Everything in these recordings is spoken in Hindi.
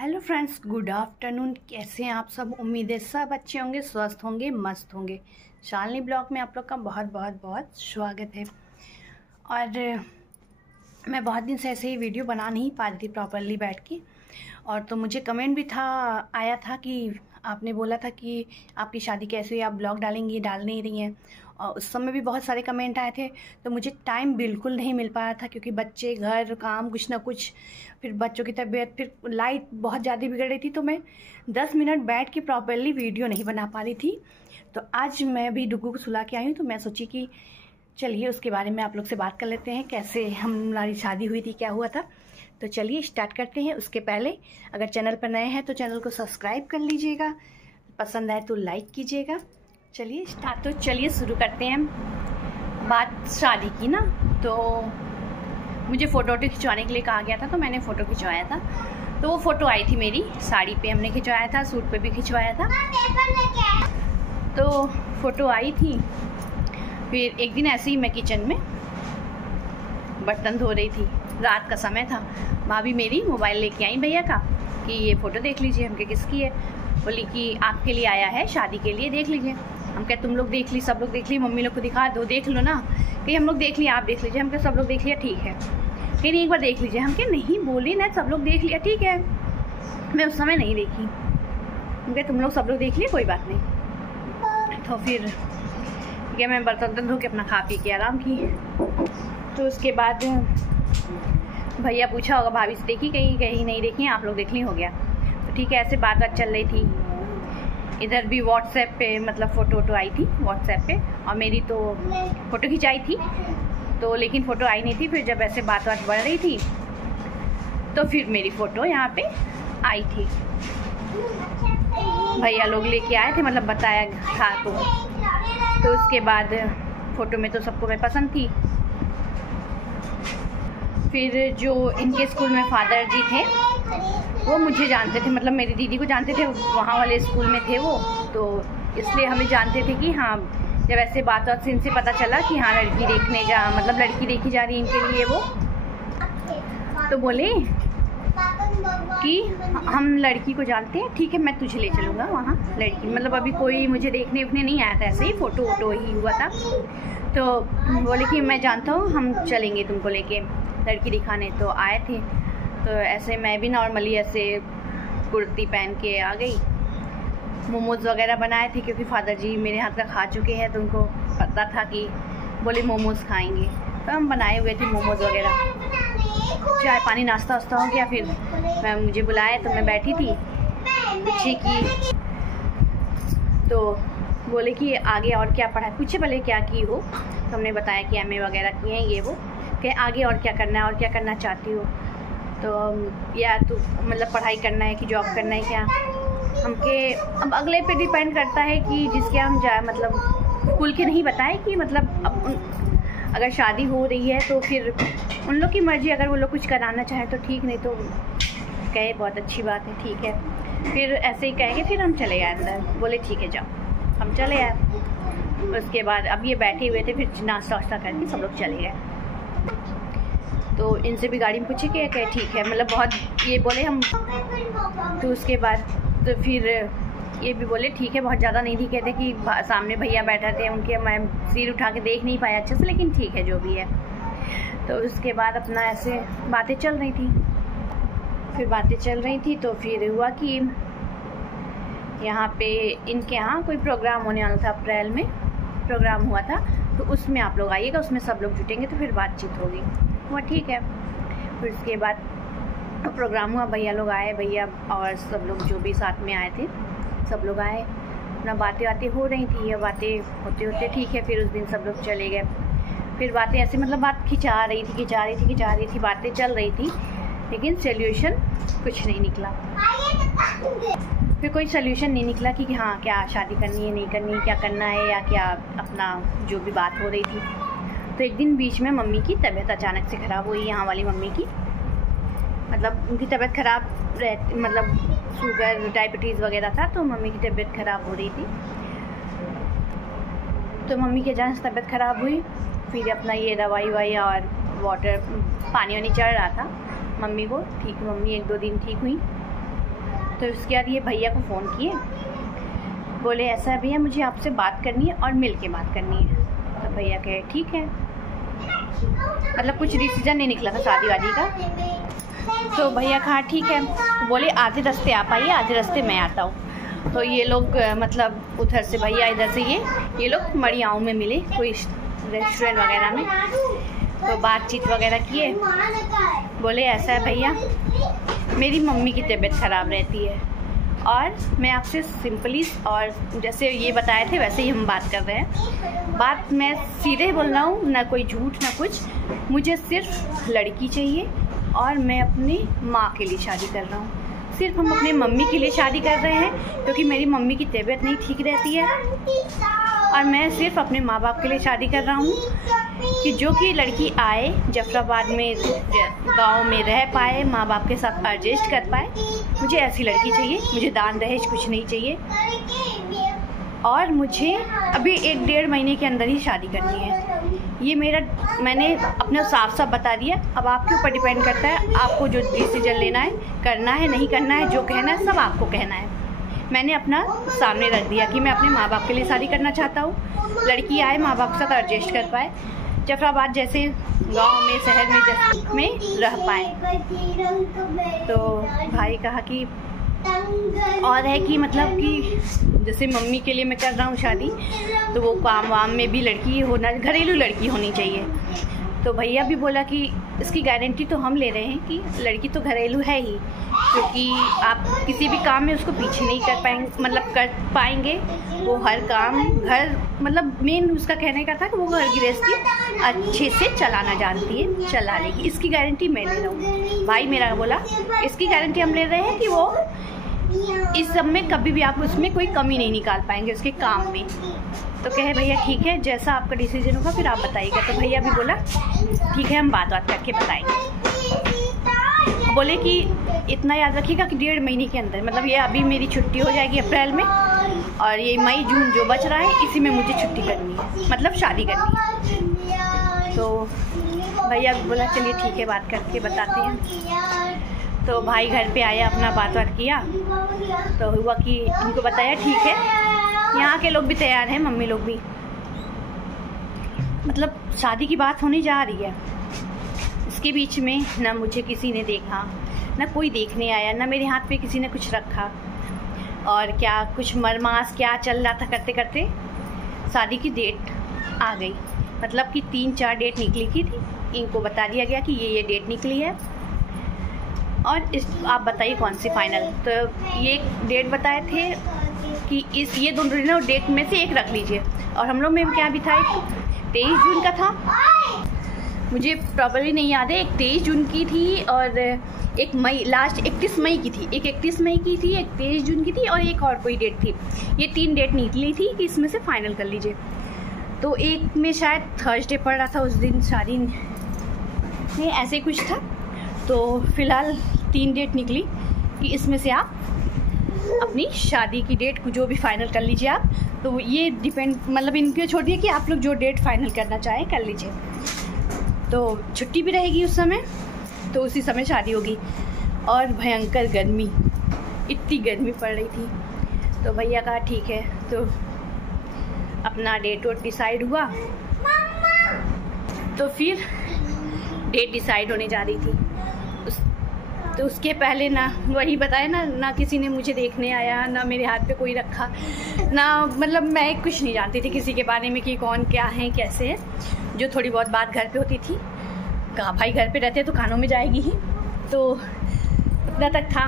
Hello friends, good afternoon. कैसे हैं आप सब? उम्मीद है सब अच्छे होंगे, स्वस्थ होंगे, मस्त होंगे। शालिनी ब्लॉग में आप लोग का बहुत बहुत बहुत स्वागत है। और मैं बहुत दिन से ऐसे ही वीडियो बना नहीं पा रही थी प्रॉपरली बैठ के। और तो मुझे कमेंट भी आया था कि आपने बोला था कि आपकी शादी कैसे हुई, आप ब्लॉग डालेंगी, डाल नहीं रही हैं। और उस समय भी बहुत सारे कमेंट आए थे, तो मुझे टाइम बिल्कुल नहीं मिल पाया था क्योंकि बच्चे, घर, काम, कुछ ना कुछ, फिर बच्चों की तबीयत, फिर लाइट बहुत ज़्यादा बिगड़ रही थी, तो मैं 10 मिनट बैठ के प्रॉपरली वीडियो नहीं बना पा रही थी। तो आज मैं भी डुग्गू को सुला के आई हूँ, तो मैं सोची कि चलिए उसके बारे में आप लोग से बात कर लेते हैं, कैसे हमारी शादी हुई थी, क्या हुआ था। तो चलिए स्टार्ट करते हैं। उसके पहले अगर चैनल पर नए हैं तो चैनल को सब्सक्राइब कर लीजिएगा, पसंद आए तो लाइक कीजिएगा। चलिए स्टार्ट, तो चलिए शुरू करते हैं। बात शादी की ना, तो मुझे फ़ोटो खिंचवाने के लिए कहा गया था, तो मैंने फ़ोटो खिंचवाया था। तो वो फ़ोटो आई थी मेरी साड़ी पे हमने खिंचवाया था, सूट पे भी खिंचवाया था। तो फ़ोटो आई थी। फिर एक दिन ऐसे ही मैं किचन में बर्तन धो रही थी, रात का समय था। भाभी मेरी मोबाइल लेके आई भैया का कि ये फ़ोटो देख लीजिए। हम कहे किसकी है? बोली कि आपके लिए आया है, शादी के लिए, देख लीजिए। हम कहे तुम लोग देख ली, सब लोग देख ली, मम्मी लोग को दिखा दो, देख लो ना। कहीं हम लोग देख लिया, आप देख लीजिए। हम कहे सब लोग देख लिया, ठीक है। कहीं नहीं, एक बार देख लीजिए। हम कहे नहीं, बोली ना सब लोग देख लिया, ठीक है। मैं उस समय नहीं देखी। हम कहे तुम लोग सब लोग देख लिए, कोई बात नहीं। तो फिर क्या, मैं बर्तन धो के अपना खा पी के आराम की। तो उसके बाद भैया पूछा होगा भाभी से, देखी कहीं? कहीं नहीं देखी, आप लोग देख ली, हो गया। तो ठीक है, ऐसे बात चल रही थी। इधर भी व्हाट्सएप पे मतलब फ़ोटो आई थी व्हाट्सएप पे, और मेरी तो फ़ोटो खिंचाई थी, तो लेकिन फ़ोटो आई नहीं थी। फिर जब ऐसे बात बढ़ रही थी तो फिर मेरी फ़ोटो यहाँ पे आई थी। भैया लोग लेके आए थे, मतलब बताया था। तो उसके बाद फ़ोटो में तो सबको मैं पसंद थी। फिर जो इनके स्कूल में फादर जी थे वो मुझे जानते थे, मतलब मेरी दीदी को जानते थे, वहाँ वाले स्कूल में थे वो, तो इसलिए हमें जानते थे कि हाँ, जब ऐसे बात से इनसे पता चला कि हाँ लड़की देखने मतलब लड़की देखी जा रही है इनके लिए वो, तो बोले कि हम लड़की को जानते हैं, ठीक है मैं तुझे ले चलूँगा वहाँ। लड़की मतलब अभी कोई मुझे देखने नहीं आया था, ऐसे ही फ़ोटो वोटो ही हुआ था। तो बोले कि मैं जानता हूँ, हम चलेंगे तुमको लेके लड़की दिखाने। तो आए थे, तो ऐसे मैं भी नॉर्मली ऐसे कुर्ती पहन के आ गई। मोमोज़ वगैरह बनाए थे क्योंकि फादर जी मेरे हाथ का खा चुके हैं, तो उनको पता था कि बोले मोमोज़ खाएंगे, तो हम बनाए हुए थे मोमोज़ वगैरह। चाय पानी नाश्ता वास्ता हो गया। फिर मुझे बुलाया तो मैं बैठी थी, पूछी कि, तो बोले कि आगे और क्या पढ़ा, पूछे भले क्या की हो। तो हमने बताया कि MA वगैरह किए हैं, ये वो। कि आगे और क्या करना है, और क्या करना चाहती हो? तो या तो मतलब पढ़ाई करना है कि जॉब करना है क्या? हमके अब अगले पे डिपेंड करता है कि जिसके हम जाए, मतलब खुल के नहीं बताए कि मतलब अब अगर शादी हो रही है तो फिर उन लोग की मर्ज़ी, अगर वो लोग कुछ कराना चाहें तो ठीक, नहीं तो कहे बहुत अच्छी बात है, ठीक है। फिर ऐसे ही कहेंगे, फिर हम चले गए अंदर। बोले ठीक है जाओ, हम चले आए। उसके बाद अब ये बैठे हुए थे, फिर नाश्ता वाश्ता करके सब लोग चले गए। तो इनसे भी गाड़ी में पूछे कि कहे ठीक है, मतलब बहुत ये बोले हम। तो उसके बाद तो फिर ये भी बोले ठीक है, बहुत ज़्यादा नहीं दिखे थे कि सामने भैया बैठे थे उनके, मैं सिर उठा के देख नहीं पाया अच्छे से, लेकिन ठीक है जो भी है। तो उसके बाद अपना ऐसे बातें चल रही थी। फिर बातें चल रही थी तो फिर हुआ कि यहाँ पे इनके यहाँ कोई प्रोग्राम होने वाला था, अप्रैल में प्रोग्राम हुआ था, तो उसमें आप लोग आइएगा, उसमें सब लोग जुटेंगे, तो फिर बातचीत होगी। हुआ ठीक है। फिर उसके बाद प्रोग्राम हुआ, भैया लोग आए, भैया और सब लोग जो भी साथ में आए थे सब लोग आए। अपना बातें हो रही थी, ये बातें होते ठीक है। फिर उस दिन सब लोग चले गए। फिर बातें ऐसे मतलब बात खिंचा रही थी, बातें चल रही थी, लेकिन सोल्यूशन कुछ नहीं निकला। फिर कोई सोल्यूशन नहीं निकला कि हाँ क्या शादी करनी है, नहीं करनी, क्या करना है, या क्या अपना जो भी बात हो रही थी। तो एक दिन बीच में मम्मी की तबीयत अचानक से ख़राब हुई, यहाँ वाली मम्मी की, मतलब उनकी तबीयत ख़राब मतलब शुगर डायबिटीज़ वगैरह था, तो मम्मी की तबीयत ख़राब हो रही थी। तो मम्मी की अचानक से तबीयत ख़राब हुई। फिर अपना ये दवाई और वाटर पानी वानी चढ़ रहा था मम्मी को, ठीक, मम्मी 1-2 दिन ठीक हुई। तो उसके बाद ये भैया को फ़ोन किए, बोले ऐसा है भैया मुझे आपसे बात करनी है और मिल के बात करनी है। तो भैया कहे ठीक है, मतलब कुछ डिसीजन नहीं निकला था शादी वादी का। तो भैया कहा ठीक है, तो बोले आधे रास्ते आप आइए, आधे रास्ते मैं आता हूँ। तो ये लोग मतलब उधर से भैया, इधर से ये लोग मड़ियाओं में मिले कोई रेस्टोरेंट वगैरह में। तो बातचीत वगैरह किए, बोले ऐसा है भैया मेरी मम्मी की तबीयत ख़राब रहती है और मैं आपसे सिंपली और जैसे ये बताए थे वैसे ही हम बात कर रहे हैं। बात मैं सीधे बोल रहा हूँ, ना कोई झूठ ना कुछ। मुझे सिर्फ लड़की चाहिए और मैं अपनी माँ के लिए शादी कर रहा हूँ। सिर्फ हम अपनी मम्मी के लिए शादी कर रहे हैं क्योंकि मेरी मम्मी की तबीयत नहीं ठीक रहती है और मैं सिर्फ अपने माँ बाप के लिए शादी कर रहा हूँ कि जो कि लड़की आए जफराबाद में गांव में रह पाए, माँ बाप के साथ एडजस्ट कर पाए। मुझे ऐसी लड़की चाहिए, मुझे दान दहेज कुछ नहीं चाहिए और मुझे अभी 1-1.5 महीने के अंदर ही शादी करनी है। ये मैंने अपना साफ साफ बता दिया। अब आपके ऊपर डिपेंड करता है, आपको जो डिसीजन लेना है, करना है नहीं करना है, जो कहना है सब आपको कहना है। मैंने अपना सामने रख दिया कि मैं अपने माँ बाप के लिए शादी करना चाहता हूँ, लड़की आए माँ बाप के साथ एडजस्ट कर पाए, जफराबाद जैसे गांव में शहर में रह पाए। तो भाई कहा कि और है कि मतलब कि जैसे मम्मी के लिए मैं कर रहा हूँ शादी, तो वो काम वाम में भी लड़की होना, घरेलू लड़की होनी चाहिए। तो भैया भी बोला कि इसकी गारंटी तो हम ले रहे हैं कि लड़की तो घरेलू है ही, क्योंकि आप किसी भी काम में उसको पीछे नहीं कर पाएंगे, मतलब कर पाएंगे। वो हर काम घर मतलब मेन उसका कहने का था कि वो घर गृहस्थी अच्छे से चलाना जानती है, चला लेगी। इसकी गारंटी मैं ले रहा हूँ। भाई मेरा बोला इसकी गारंटी हम ले रहे हैं कि वो इस सब में कभी भी आप उसमें कोई कमी नहीं निकाल पाएंगे उसके काम में। तो कहे भैया ठीक है, जैसा आपका डिसीजन होगा फिर आप बताइएगा। तो भैया भी बोला ठीक है, हम बात करके बताएंगे। बोले कि इतना याद रखिएगा कि 1.5 महीने के अंदर, मतलब ये अभी मेरी छुट्टी हो जाएगी अप्रैल में और ये मई जून जो बच रहा है इसी में मुझे छुट्टी करनी है, मतलब शादी करनी है। तो भैया बोला चलिए ठीक है, बात करके बताते हैं। तो भाई घर पे आया, अपना बात किया। तो हुआ कि इनको बताया ठीक है, यहाँ के लोग भी तैयार हैं, मम्मी लोग भी, मतलब शादी की बात होने जा रही है। इसके बीच में ना मुझे किसी ने देखा, ना कोई देखने आया, ना मेरे हाथ पे किसी ने कुछ रखा। और क्या कुछ मरमास क्या चल रहा था, करते करते शादी की डेट आ गई। मतलब कि 3-4 डेट निकली की थी, इनको बता दिया गया कि ये डेट निकली है और आप बताइए कौन सी फाइनल। तो ये डेट बताए थे कि ये दोनों डेट में से एक रख लीजिए। और हम लोग में क्या भी था, एक 23 जून का था, मुझे प्रॉपरली नहीं याद है, एक 23 जून की थी और एक मई लास्ट 31 मई की थी, एक 31 मई की थी, एक 23 जून की थी और एक और कोई डेट थी। ये 3 डेट निकली थी कि इसमें से फाइनल कर लीजिए। तो एक में शायद थर्सडे पड़ रहा था उस दिन, शादी नहीं ऐसे कुछ था। तो फिलहाल 3 डेट निकली कि इसमें से आप अपनी शादी की डेट को जो भी फाइनल कर लीजिए आप। तो ये डिपेंड, मतलब इनके छोड़ दिए कि आप लोग जो डेट फाइनल करना चाहें कर लीजिए। तो छुट्टी भी रहेगी उस समय, तो उसी समय शादी होगी। और भयंकर गर्मी, इतनी गर्मी पड़ रही थी। तो भैया कहा ठीक है, तो अपना डेट वोट डिसाइड हुआ। तो फिर डेट डिसाइड होने जा रही थी, तो उसके पहले ना वही बताया ना किसी ने मुझे देखने आया, ना मेरे हाथ पे कोई रखा, ना मतलब मैं कुछ नहीं जानती थी किसी के बारे में कि कौन क्या है कैसे है। जो थोड़ी बहुत बात घर पे होती थी, कहाँ भाई घर पे रहते तो कानों में जाएगी ही, तो इतना तक था।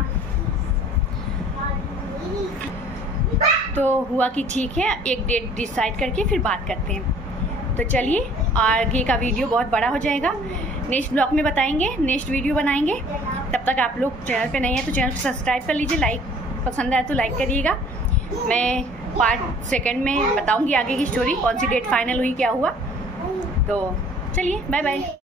तो हुआ कि ठीक है, एक डेट डिसाइड करके फिर बात करते हैं। तो चलिए, आगे का वीडियो बहुत बड़ा हो जाएगा, नेक्स्ट ब्लॉग में बताएंगे, नेक्स्ट वीडियो बनाएंगे। तब तक आप लोग चैनल पे नहीं है तो चैनल को सब्सक्राइब कर लीजिए, लाइक पसंद आए तो लाइक करिएगा। मैं पार्ट 2 में बताऊंगी आगे की स्टोरी, कौन सी डेट फाइनल हुई क्या हुआ। तो चलिए, बाय बाय।